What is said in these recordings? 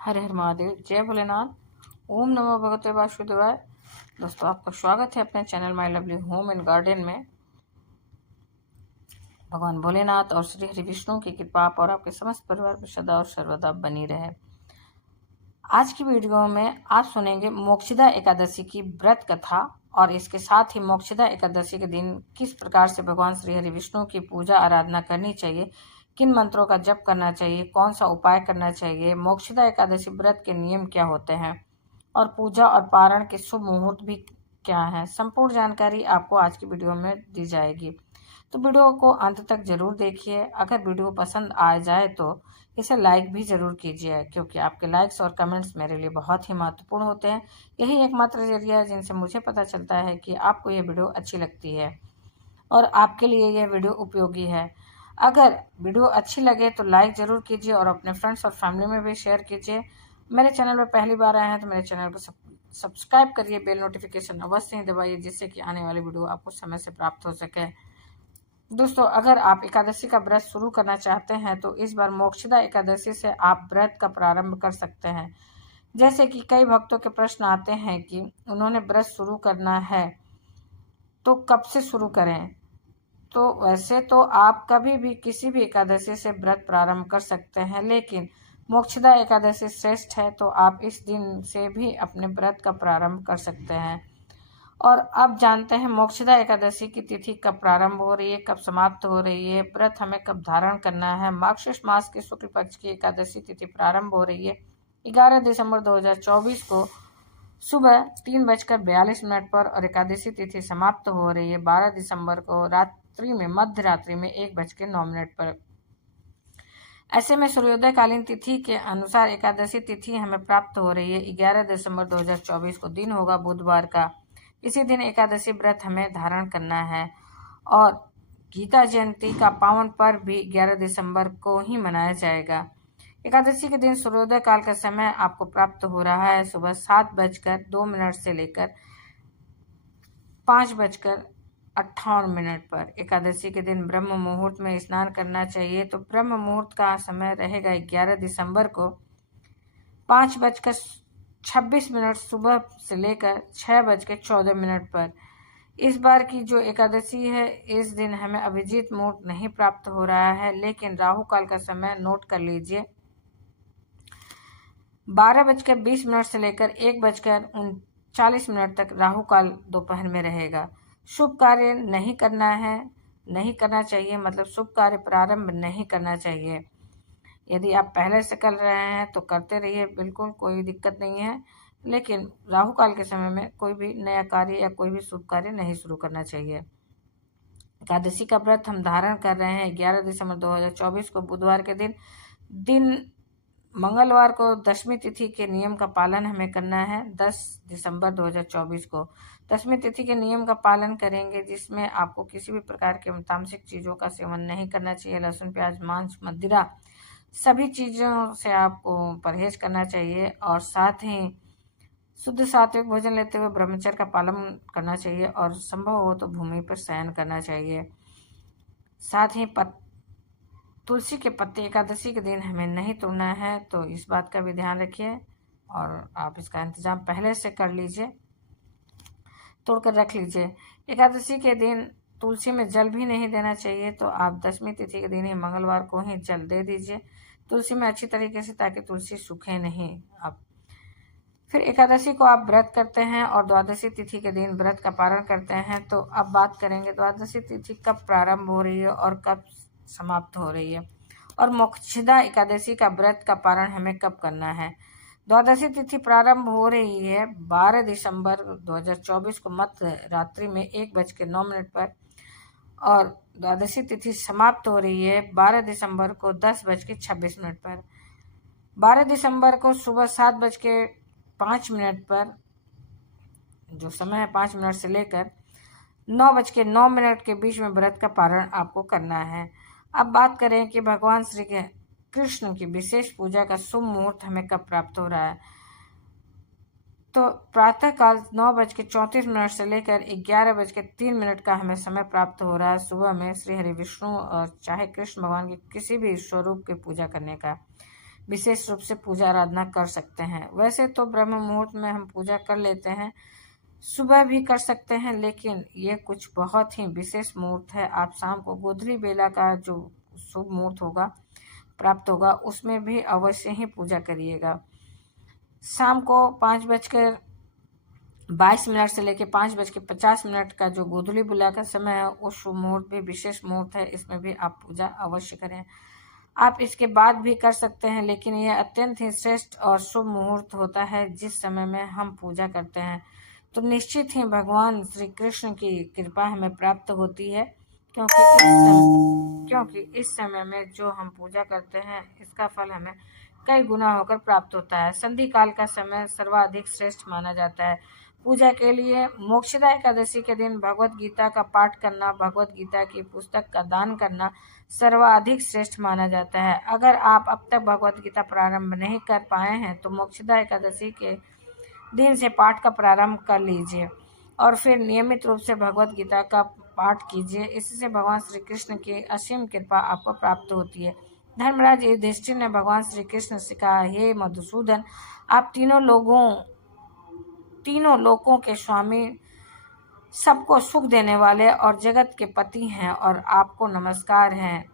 हर हर महादेव, जय भोलेनाथ। ओम नमो भगवते वासुदेवाय। दोस्तों, आपका स्वागत है अपने channel my lovely home and garden में। भगवान भोलेनाथ और श्री हरि विष्णु की कृपा आप और आपके समस्त परिवार पर सदा और सर्वदा बनी रहे। आज की वीडियो में आप सुनेंगे मोक्षदा एकादशी की व्रत कथा और इसके साथ ही मोक्षदा एकादशी के दिन किस प्रकार से भगवान श्री हरि विष्णु की पूजा आराधना करनी चाहिए, किन मंत्रों का जप करना चाहिए, कौन सा उपाय करना चाहिए, मोक्षदा एकादशी व्रत के नियम क्या होते हैं और पूजा और पारण के शुभ मुहूर्त भी क्या है। संपूर्ण जानकारी आपको आज की वीडियो में दी जाएगी, तो वीडियो को अंत तक जरूर देखिए। अगर वीडियो पसंद आ जाए तो इसे लाइक भी जरूर कीजिए, क्योंकि आपके लाइक्स और कमेंट्स मेरे लिए बहुत ही महत्वपूर्ण होते हैं। यही एकमात्र जरिया है जिनसे मुझे पता चलता है कि आपको ये वीडियो अच्छी लगती है और आपके लिए यह वीडियो उपयोगी है। अगर वीडियो अच्छी लगे तो लाइक ज़रूर कीजिए और अपने फ्रेंड्स और फैमिली में भी शेयर कीजिए। मेरे चैनल पर पहली बार आए हैं तो मेरे चैनल को सब्सक्राइब करिए, बेल नोटिफिकेशन अवश्य ही दबाइए, जिससे कि आने वाली वीडियो आपको समय से प्राप्त हो सके। दोस्तों, अगर आप एकादशी का व्रत शुरू करना चाहते हैं तो इस बार मोक्षदा एकादशी से आप व्रत का प्रारंभ कर सकते हैं। जैसे कि कई भक्तों के प्रश्न आते हैं कि उन्होंने व्रत शुरू करना है तो कब से शुरू करें। तो वैसे तो आप कभी भी किसी भी एकादशी से व्रत प्रारंभ कर सकते हैं, लेकिन मोक्षदा एकादशी श्रेष्ठ है तो आप इस दिन से भी अपने व्रत का प्रारंभ कर सकते हैं। और अब जानते हैं मोक्षदा एकादशी की तिथि कब प्रारंभ हो रही है, कब समाप्त हो रही है, व्रत हमें कब धारण करना है। मार्गशीर्ष मास के शुक्ल पक्ष की एकादशी तिथि प्रारंभ हो रही है 11 दिसंबर 2024 को सुबह 3:42 पर और एकादशी तिथि समाप्त हो रही है 12 दिसंबर को रात्रि में मध्य रात्रि में 1:09 पर। ऐसे में सूर्योदय कालीन तिथि के अनुसार एकादशी तिथि हमें प्राप्त हो रही है 11 दिसंबर 2024 को। दिन होगा बुधवार का। इसी दिन एकादशी व्रत हमें धारण करना है और गीता जयंती का पावन पर्व भी 11 दिसंबर को ही मनाया जाएगा। एकादशी के दिन सूर्योदय काल का समय आपको प्राप्त हो रहा है सुबह 7:02 से लेकर 5:58 पर। एकादशी के दिन ब्रह्म मुहूर्त में स्नान करना चाहिए, तो ब्रह्म मुहूर्त का समय रहेगा 11 दिसंबर को 5:26 सुबह से लेकर 6:14 पर। इस बार की जो एकादशी है इस दिन हमें अभिजीत मुहूर्त नहीं प्राप्त हो रहा है, लेकिन राहु काल का समय नोट कर लीजिए। 12:20 से लेकर 1:39 तक राहु काल दोपहर में रहेगा। शुभ कार्य नहीं करना चाहिए, मतलब शुभ कार्य प्रारंभ नहीं करना चाहिए। यदि आप पहले से कर रहे हैं तो करते रहिए, बिल्कुल कोई दिक्कत नहीं है, लेकिन राहु काल के समय में कोई भी नया कार्य या कोई भी शुभ कार्य नहीं शुरू करना चाहिए। एकादशी का व्रत हम धारण कर रहे हैं 11 दिसंबर 2024 को बुधवार के दिन मंगलवार को दशमी तिथि के नियम का पालन हमें करना है 10 दिसंबर 2024 को। दशमी तिथि के नियम का पालन करेंगे, जिसमें आपको किसी भी प्रकार के तामसिक चीज़ों का सेवन नहीं करना चाहिए। लहसुन, प्याज, मांस, मदिरा सभी चीज़ों से आपको परहेज करना चाहिए और साथ ही शुद्ध सात्विक भोजन लेते हुए ब्रह्मचर्य का पालन करना चाहिए और संभव हो तो भूमि पर शयन करना चाहिए। साथ ही तुलसी के पत्ते एकादशी के दिन हमें नहीं तोड़ना है, तो इस बात का भी ध्यान रखिए और आप इसका इंतजाम पहले से कर लीजिए, तोड़कर रख लीजिए। एकादशी के दिन तुलसी में जल भी नहीं देना चाहिए, तो आप दशमी तिथि के दिन ही मंगलवार को ही जल दे दीजिए तुलसी में अच्छी तरीके से, ताकि तुलसी सूखे नहीं। आप फिर एकादशी को आप व्रत करते हैं और द्वादशी तिथि के दिन व्रत का पारण करते हैं। तो अब बात करेंगे द्वादशी तिथि कब प्रारंभ हो रही है और कब समाप्त हो रही है, और मोक्षदा एकादशी का व्रत का पारण हमें कब करना है। द्वादशी तिथि प्रारंभ हो रही है 12 दिसंबर 2024 को मध्य रात्रि में 1:09 पर और द्वादशी तिथि समाप्त हो रही है 12 दिसंबर को 10:26 पर। 12 दिसंबर को सुबह 7:05 पर जो समय है 5 मिनट से लेकर 9:09 के बीच में व्रत का पारण आपको करना है। अब बात करें कि भगवान श्री कृष्ण की विशेष पूजा का शुभ मुहूर्त हमें कब प्राप्त हो रहा है। तो प्रातःकाल 9:34 से लेकर 11:03 का हमें समय प्राप्त हो रहा है सुबह में श्री हरि विष्णु और चाहे कृष्ण भगवान के किसी भी स्वरूप की पूजा करने का। विशेष रूप से पूजा आराधना कर सकते हैं। वैसे तो ब्रह्म मुहूर्त में हम पूजा कर लेते हैं, सुबह भी कर सकते हैं, लेकिन ये कुछ बहुत ही विशेष मुहूर्त है। आप शाम को गोधूली बेला का जो शुभ मुहूर्त होगा प्राप्त होगा, उसमें भी अवश्य ही पूजा करिएगा। शाम को 5:22 से लेकर 5:50 का जो गोधूली बेला का समय है, वो शुभ मुहूर्त भी विशेष मुहूर्त है, इसमें भी आप पूजा अवश्य करें। आप इसके बाद भी कर सकते हैं, लेकिन यह अत्यंत ही श्रेष्ठ और शुभ मुहूर्त होता है जिस समय में हम पूजा करते हैं। तो निश्चित ही भगवान श्री कृष्ण की कृपा हमें प्राप्त होती है, क्योंकि इस समय में जो हम पूजा करते हैं इसका फल हमें कई गुना होकर प्राप्त होता है। संधि काल का समय सर्वाधिक श्रेष्ठ माना जाता है पूजा के लिए। मोक्षदा एकादशी के दिन भगवत गीता का पाठ करना, भगवत गीता की पुस्तक का दान करना सर्वाधिक श्रेष्ठ माना जाता है। अगर आप अब तक भगवत गीता प्रारंभ नहीं कर पाए हैं तो मोक्षदा एकादशी के दिन से पाठ का प्रारंभ कर लीजिए और फिर नियमित रूप से भगवत गीता का पाठ कीजिए। इससे भगवान श्री कृष्ण की असीम कृपा आपको प्राप्त होती है। धर्मराज युधिष्ठिर ने भगवान श्री कृष्ण से कहा, हे मधुसूदन, आप तीनों लोकों के स्वामी, सबको सुख देने वाले और जगत के पति हैं और आपको नमस्कार है।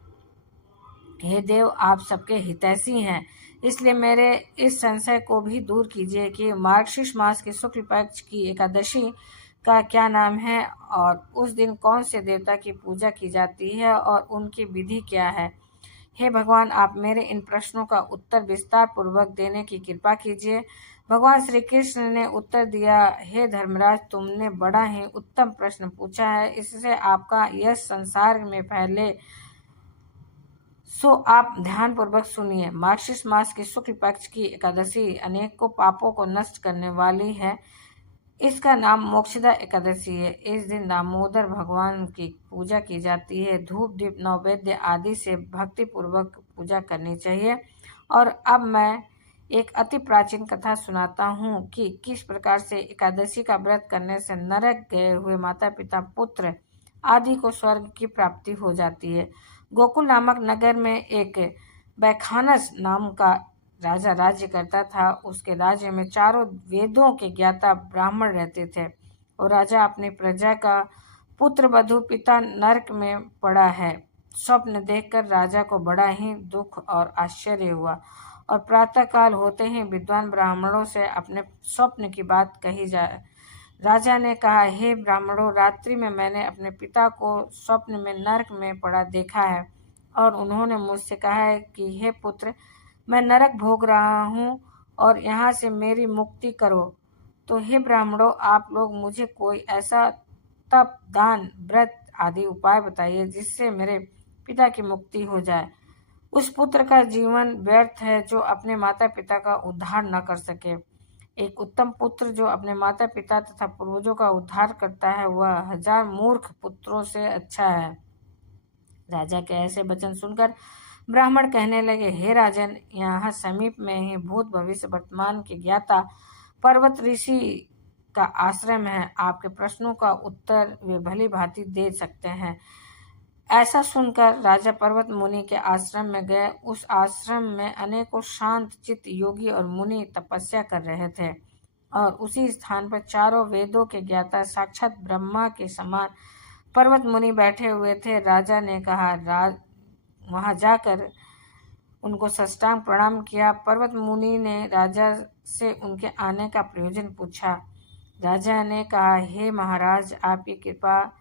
हे देव, आप सबके हितैषी हैं, इसलिए मेरे इस संशय को भी दूर कीजिए कि मार्गशीर्ष मास के शुक्ल पक्ष की एकादशी का क्या नाम है और उस दिन कौन से देवता की पूजा की जाती है और उनकी विधि क्या है। हे भगवान, आप मेरे इन प्रश्नों का उत्तर विस्तार पूर्वक देने की कृपा कीजिए। भगवान श्री कृष्ण ने उत्तर दिया, हे धर्मराज, तुमने बड़ा ही उत्तम प्रश्न पूछा है, इससे आपका यश संसार में फैले, सो आप ध्यान पूर्वक सुनिए। मार्गशीर्ष मास की शुक्ल पक्ष की एकादशी अनेकों पापों को नष्ट करने वाली है। इसका नाम मोक्षदा एकादशी है। इस दिन दामोदर भगवान की पूजा की जाती है। धूप दीप नैवेद्य आदि से भक्ति पूर्वक पूजा करनी चाहिए। और अब मैं एक अति प्राचीन कथा सुनाता हूँ कि किस प्रकार से एकादशी का व्रत करने से नरक गए हुए माता पिता पुत्र आदि को स्वर्ग की प्राप्ति हो जाती है। गोकुल नामक नगर में एक बैखानस नाम का राजा राज्य करता था। उसके राज्य में चारों वेदों के ज्ञाता ब्राह्मण रहते थे और राजा अपनी प्रजा का पुत्र वधु पिता नरक में पड़ा है स्वप्न देखकर राजा को बड़ा ही दुख और आश्चर्य हुआ और प्रातःकाल होते ही विद्वान ब्राह्मणों से अपने स्वप्न की बात कही जाए। राजा ने कहा, हे ब्राह्मणों, रात्रि में मैंने अपने पिता को स्वप्न में नरक में पड़ा देखा है और उन्होंने मुझसे कहा है कि हे पुत्र, मैं नरक भोग रहा हूँ और यहाँ से मेरी मुक्ति करो। तो हे ब्राह्मणों, आप लोग मुझे कोई ऐसा तप, दान, व्रत आदि उपाय बताइए जिससे मेरे पिता की मुक्ति हो जाए। उस पुत्र का जीवन व्यर्थ है जो अपने माता पिता का उद्धार न कर सके। एक उत्तम पुत्र जो अपने माता पिता तथा पूर्वजों का उद्धार करता है, वह 1000 मूर्ख पुत्रों से अच्छा है। राजा के ऐसे वचन सुनकर ब्राह्मण कहने लगे, हे राजन, यहाँ समीप में ही भूत भविष्य वर्तमान के ज्ञाता पर्वत ऋषि का आश्रम है। आपके प्रश्नों का उत्तर वे भली भांति दे सकते हैं। ऐसा सुनकर राजा पर्वत मुनि के आश्रम में गए। उस आश्रम में अनेकों शांत चित्त योगी और मुनि तपस्या कर रहे थे और उसी स्थान पर चारों वेदों के ज्ञाता साक्षात ब्रह्मा के समान पर्वत मुनि बैठे हुए थे। राजा ने कहा, वहां जाकर उनको साष्टांग प्रणाम किया। पर्वत मुनि ने राजा से उनके आने का प्रयोजन पूछा। राजा ने कहा, हे महाराज, आपकी कृपा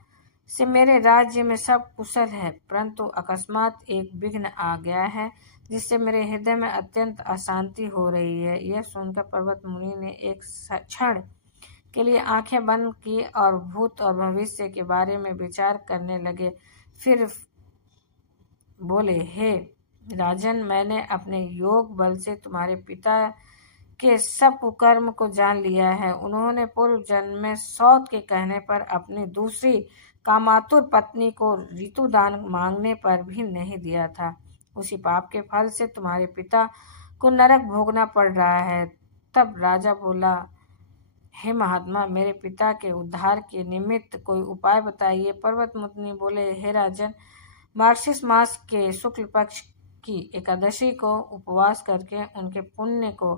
से मेरे राज्य में सब कुशल है, परंतु अकस्मात एक विघ्न आ गया है जिससे मेरे हृदय में अत्यंत अशांति हो रही है। यह सुनकर पर्वत मुनि ने एक क्षण के लिए आंखें बंद की और भूत और भविष्य के बारे में विचार करने लगे। फिर बोले, हे राजन, मैंने अपने योग बल से तुम्हारे पिता के सब कुकर्म को जान लिया है। उन्होंने पूर्व जन्म में सौत के कहने पर अपनी दूसरी कामातुर पत्नी को ऋतुदान मांगने पर भी नहीं दिया था। उसी पाप के फल से तुम्हारे पिता को नरक भोगना पड़ रहा है। तब राजा बोला, हे महात्मा, मेरे पिता के उद्धार के निमित्त कोई उपाय बताइए। पर्वत मुनि बोले, हे राजन, मार्गशीर्ष मास के शुक्ल पक्ष की एकादशी को उपवास करके उनके पुण्य को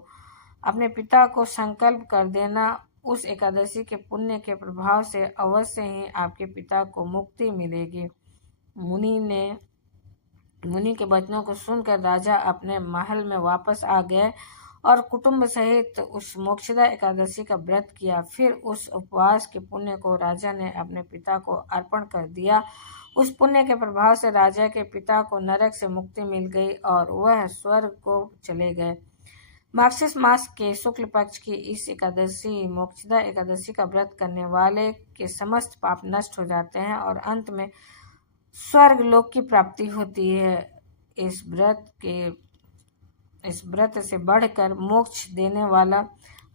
अपने पिता को संकल्प कर देना। उस एकादशी के पुण्य के प्रभाव से अवश्य ही आपके पिता को मुक्ति मिलेगी। मुनि के वचनों को सुनकर राजा अपने महल में वापस आ गए और कुटुंब सहित उस मोक्षदा एकादशी का व्रत किया। फिर उस उपवास के पुण्य को राजा ने अपने पिता को अर्पण कर दिया। उस पुण्य के प्रभाव से राजा के पिता को नरक से मुक्ति मिल गई और वह स्वर्ग को चले गए। मार्गशीर्ष मास के शुक्ल पक्ष की इस एकादशी मोक्षदा एकादशी का व्रत करने वाले के समस्त पाप नष्ट हो जाते हैं और अंत में स्वर्ग लोक की प्राप्ति होती है। इस व्रत से बढ़कर मोक्ष देने वाला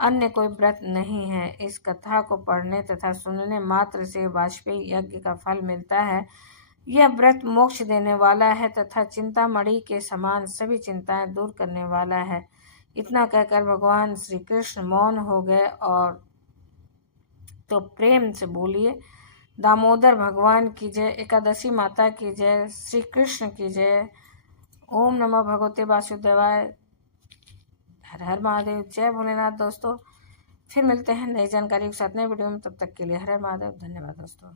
अन्य कोई व्रत नहीं है। इस कथा को पढ़ने तथा सुनने मात्र से वाजपेयी यज्ञ का फल मिलता है। यह व्रत मोक्ष देने वाला है तथा चिंतामणि के समान सभी चिंताएं दूर करने वाला है। इतना कहकर भगवान श्री कृष्ण मौन हो गए और तो प्रेम से बोलिए दामोदर भगवान की जय, एकादशी माता की जय, श्री कृष्ण की जय। ओम नमः भगवते वासुदेवाय। हर हर महादेव। जय भोलेनाथ। दोस्तों फिर मिलते हैं नई जानकारी के साथ नए वीडियो में, तब तक के लिए हर हर महादेव। धन्यवाद दोस्तों।